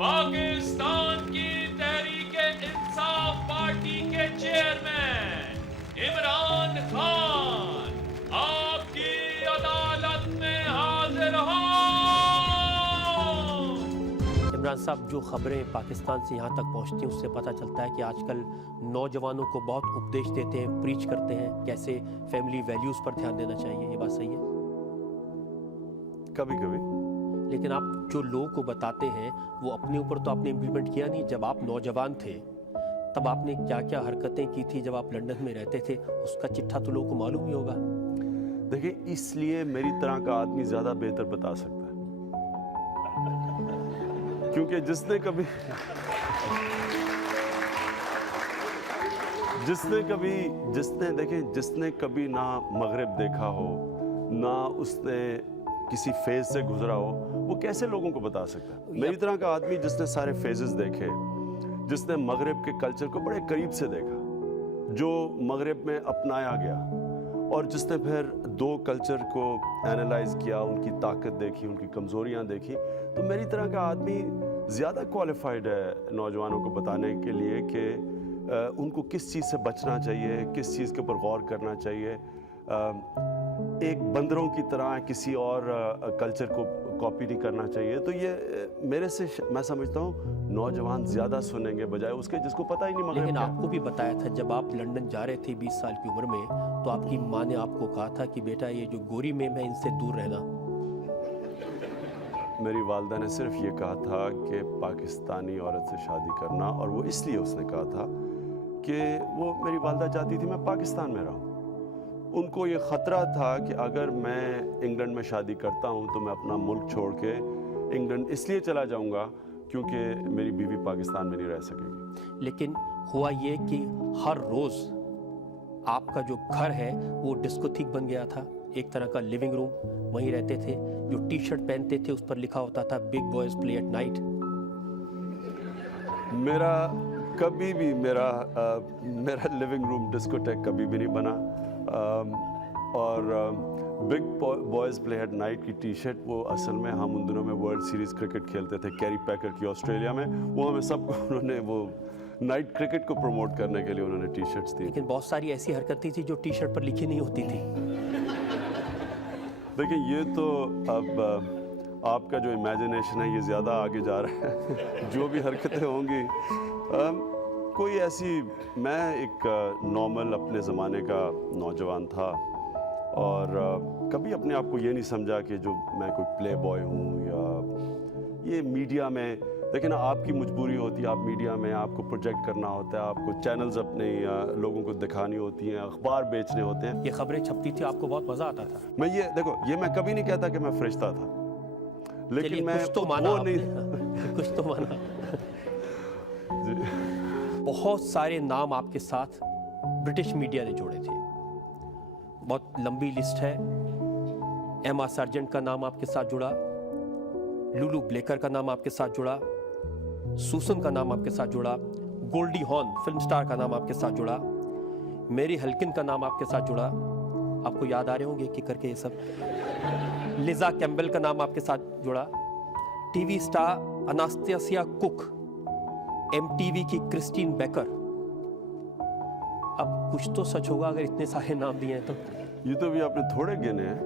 पाकिस्तान की तहरीक-ए-इंसाफ पार्टी के चेयरमैन इमरान खान आपकी अदालत में हाजिर हो। इमरान साहब, जो खबरें पाकिस्तान से यहाँ तक पहुँचती हैं उससे पता चलता है कि आजकल नौजवानों को बहुत उपदेश देते हैं, प्रीच करते हैं कैसे फैमिली वैल्यूज़ पर ध्यान देना चाहिए। ये बात सही है? कभी कभी। लेकिन आप जो लोगों को बताते हैं वो अपने ऊपर तो आपने इम्प्लीमेंट किया नहीं। जब आप नौजवान थे तब आपने क्या क्या हरकतें की थी जब आप लंदन में रहते थे, उसका चिट्ठा तो लोगों को मालूम ही होगा। देखिए, इसलिए मेरी तरह का आदमी ज्यादा बेहतर बता सकता है, क्योंकि जिसने कभी ना मगरिब देखा हो, ना उसने किसी फेज से गुजरा हो, वो कैसे लोगों को बता सकता है? मेरी तरह का आदमी जिसने सारे फेजेस देखे, जिसने मगरिब के कल्चर को बड़े करीब से देखा, जो मगरिब में अपनाया गया, और जिसने फिर दो कल्चर को एनालाइज किया, उनकी ताकत देखी, उनकी कमज़ोरियां देखी, तो मेरी तरह का आदमी ज़्यादा क्वालिफाइड है नौजवानों को बताने के लिए कि उनको किस चीज़ से बचना चाहिए, किस चीज़ के ऊपर गौर करना चाहिए। एक बंदरों की तरह किसी और कल्चर को कॉपी नहीं करना चाहिए। तो ये मेरे से मैं समझता हूँ नौजवान ज़्यादा सुनेंगे बजाय उसके जिसको पता ही नहीं मगरिब। लेकिन आपको भी बताया था जब आप लंदन जा रहे थे 20 साल की उम्र में, तो आपकी माँ ने आपको कहा था कि बेटा ये जो गोरी मेम है इनसे दूर रहना। मेरी वालदा ने सिर्फ ये कहा था कि पाकिस्तानी औरत से शादी करना, और वो इसलिए उसने कहा था कि वो मेरी वालदा चाहती थी मैं पाकिस्तान में रहूं। उनको ये ख़तरा था कि अगर मैं इंग्लैंड में शादी करता हूं तो मैं अपना मुल्क छोड़ के इंग्लैंड इसलिए चला जाऊंगा क्योंकि मेरी बीवी पाकिस्तान में नहीं रह सकेगी। लेकिन हुआ ये कि हर रोज़ आपका जो घर है वो डिस्कोथीक बन गया था, एक तरह का लिविंग रूम। वहीं रहते थे, जो टी शर्ट पहनते थे उस पर लिखा होता था big boys play at night. मेरा लिविंग रूम डिस्कोटेक कभी भी नहीं बना। और big boys play at night की टी शर्ट वो असल में हम उन दिनों में वर्ल्ड सीरीज़ क्रिकेट खेलते थे कैरी पैकर की ऑस्ट्रेलिया में, वो हमें सबको उन्होंने वो नाइट क्रिकेट को प्रमोट करने के लिए उन्होंने टी शर्ट्स दी। लेकिन बहुत सारी ऐसी हरकतें थी जो टी शर्ट पर लिखी नहीं होती थी। देखिए, ये तो अब आपका जो इमेजिनेशन है ये ज़्यादा आगे जा रहा है। जो भी हरकतें होंगी, कोई ऐसी, मैं एक नॉर्मल अपने ज़माने का नौजवान था और कभी अपने आप को ये नहीं समझा कि जो मैं कोई प्ले बॉय हूँ या ये मीडिया में। देखिए ना, आपकी मजबूरी होती है, आप मीडिया में आपको प्रोजेक्ट करना होता है, आपको चैनल्स अपने लोगों को दिखानी होती हैं, अखबार बेचने होते हैं। ये खबरें छपती थी, आपको बहुत मज़ा आता था। ये मैं कभी नहीं कहता कि मैं फरिश्ता था, लेकिन मैं कुछ तो माना वो नहीं कुछ तो माना। बहुत सारे नाम आपके साथ ब्रिटिश मीडिया ने जोड़े थे, बहुत लंबी लिस्ट है। एमा सार्जेंट का नाम आपके साथ जुड़ा, लुलू ब्लेकर का नाम आपके साथ जुड़ा, सूसन का नाम आपके साथ जुड़ा, गोल्डी हॉर्न फिल्म स्टार का नाम आपके साथ जुड़ा, मेरी हल्किन का नाम आपके साथ जुड़ा। आपको याद आ रहे होंगे कि करके ये सब। लिजा कैम्बेल का नाम आपके साथ जुड़ा, टीवी स्टार अनास्टेसिया कुक, एमटीवी की क्रिस्टीन बेकर। अब कुछ तो सच होगा अगर इतने सारे नाम दिए हैं तो। ये तो भी आपने थोड़े गिने हैं।